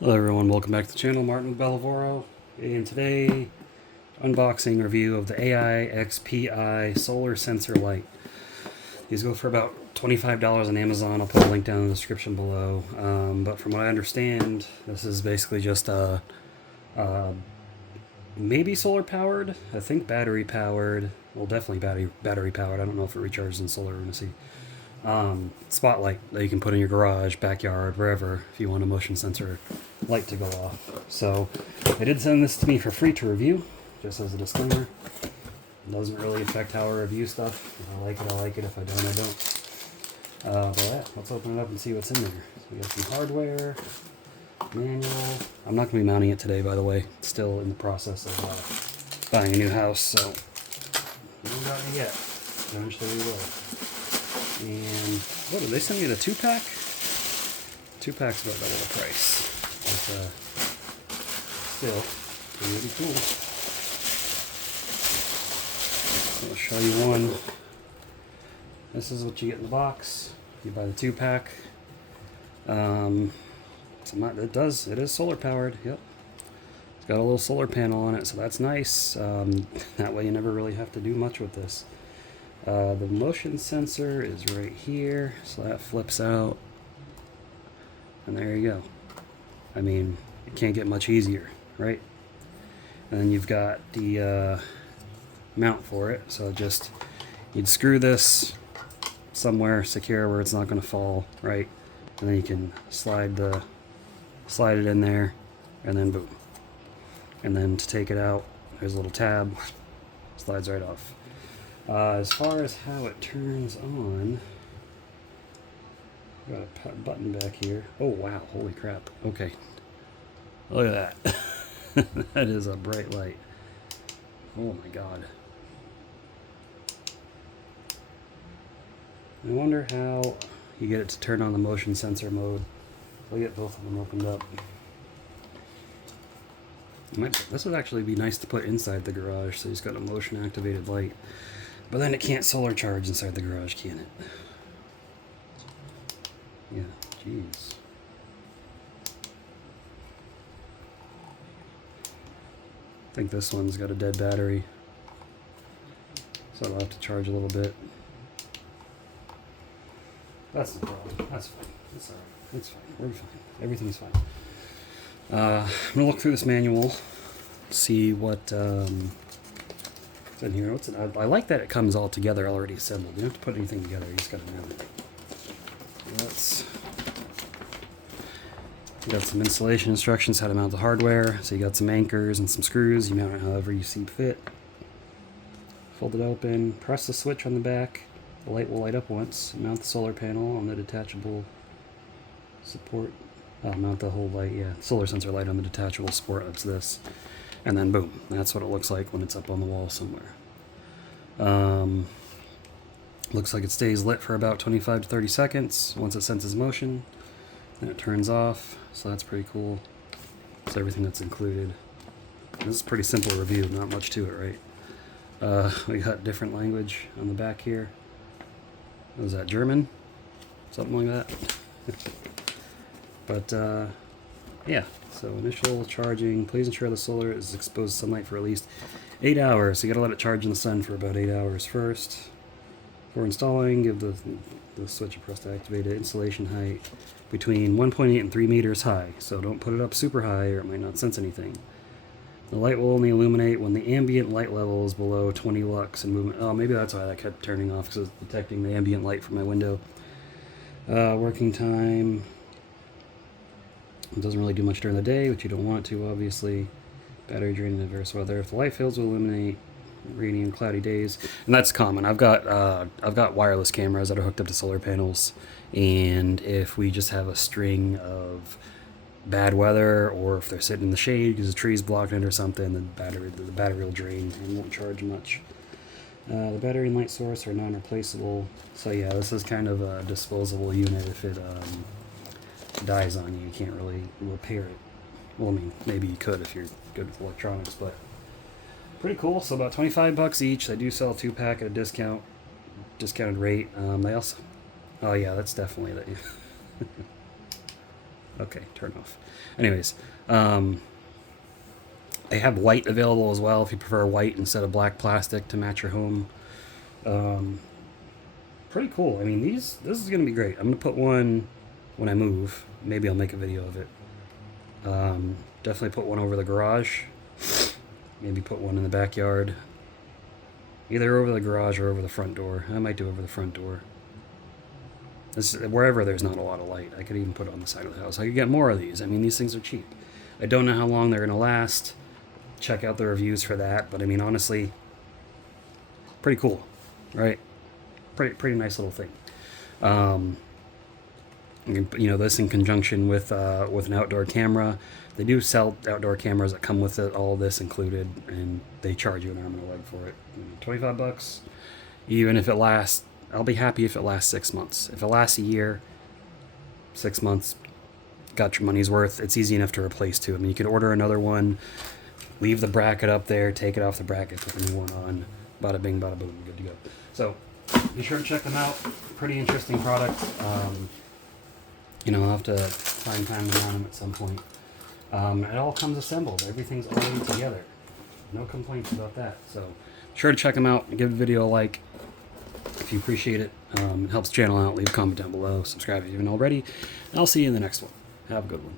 Hello everyone, welcome back to the channel. Martin with Lavoro, and today unboxing review of the AIXPI solar sensor light. These go for about $25 on Amazon. I'll put a link down in the description below. But from what I understand, this is basically just maybe solar powered. I think battery powered. Well, definitely battery powered. I don't know if it recharges in solar. We're gonna see. Spotlight that you can put in your garage, backyard, wherever, if you want a motion sensor light to go off. So they did send this to me for free to review, just as a disclaimer. It doesn't really affect how I review stuff. If I like it, I like it. If I don't, I don't. But yeah, let's open it up and see what's in there. So we got some hardware, manual. I'm not going to be mounting it today, by the way. Still in the process of buying a new house, so we haven't gotten it yet. Eventually we will. And what did they send me? The 2-pack? 2-pack's about double the price. But still, pretty cool. So I'll show you one. This is what you get in the box. You buy the 2-pack. It is solar powered. Yep. It's got a little solar panel on it, so that's nice. That way you never really have to do much with this. The motion sensor is right here, so that flips out, and there you go. I mean, it can't get much easier, right? And then you've got the mount for it, so you'd screw this somewhere secure where it's not going to fall, right? And then you can slide it in there, and then boom. And then to take it out, there's a little tab, slides right off. As far as how it turns on, got a button back here. Oh wow, holy crap. Okay. Look at that. That is a bright light. Oh my god. I wonder how you get it to turn on the motion sensor mode. I'll get both of them opened up. This would actually be nice to put inside the garage, so it's got a motion activated light. But then it can't solar charge inside the garage, can it? Yeah, jeez. I think this one's got a dead battery, so I'll have to charge a little bit. That's no problem. That's fine. That's alright. It's fine. We're fine. Everything's fine. I'm gonna look through this manual, see what in here. What's it? I like that it comes all together already assembled. You don't have to put anything together, you just gotta mount it. You got some installation instructions, how to mount the hardware. So you got some anchors and some screws. You mount it however you see fit. Fold it open, press the switch on the back. The light will light up once. Mount the solar panel on the detachable support. Mount the whole light, yeah. Solar sensor light on the detachable support. That's this. And then boom, that's what it looks like when it's up on the wall somewhere. Looks like it stays lit for about 25 to 30 seconds once it senses motion. Then it turns off, so that's pretty cool. That's everything that's included. This is a pretty simple review, not much to it, right? We got different language on the back here. What is that, German? Something like that. But yeah, so initial charging. Please ensure the solar is exposed to sunlight for at least 8 hours. So you gotta let it charge in the sun for about 8 hours first. Before installing, give the switch a press to activate it. Installation height between 1.8 and 3 meters high. So don't put it up super high or it might not sense anything. The light will only illuminate when the ambient light level is below 20 lux and movement. Oh, maybe that's why that kept turning off, because it's detecting the ambient light from my window. Working time. It doesn't really do much during the day, which you don't want to, obviously. Battery drain in adverse weather. If the light fails to illuminate rainy and cloudy days, and that's common. I've got wireless cameras that are hooked up to solar panels, and if we just have a string of bad weather, or if they're sitting in the shade because the tree's blocking it or something, the battery will drain and won't charge much. The battery and light source are non-replaceable. So yeah, this is kind of a disposable unit. If it dies on you, you can't really repair it. Well, I mean, maybe you could if you're good with electronics, but pretty cool. So about 25 bucks each. They do sell a 2-pack at a discounted rate. They also, oh yeah, that's definitely that. Okay, turn off. Anyways, they have white available as well if you prefer white instead of black plastic to match your home. Pretty cool. I mean, this is going to be great. I'm going to put one when I move. Maybe I'll make a video of it. Definitely put one over the garage. Maybe put one in the backyard. Either over the garage or over the front door. I might do over the front door. Wherever there's not a lot of light. I could even put it on the side of the house. I could get more of these. I mean, these things are cheap. I don't know how long they're going to last. Check out the reviews for that. But I mean, honestly, pretty cool, right? Pretty nice little thing. You know, this in conjunction with an outdoor camera. They do sell outdoor cameras that come with it, all this included, and they charge you an arm and a leg for it. $25. Even if it lasts, I'll be happy if it lasts 6 months. If it lasts a year, 6 months, got your money's worth. It's easy enough to replace too. I mean, you could order another one, leave the bracket up there, take it off the bracket, put the new one on. Bada bing, bada boom, good to go. So be sure to check them out. Pretty interesting product. You know, I'll have to find time to mount them at some point. It all comes assembled. Everything's already together. No complaints about that. So be sure to check them out. Give the video a like if you appreciate it. It helps the channel out. Leave a comment down below. Subscribe if you haven't already. And I'll see you in the next one. Have a good one.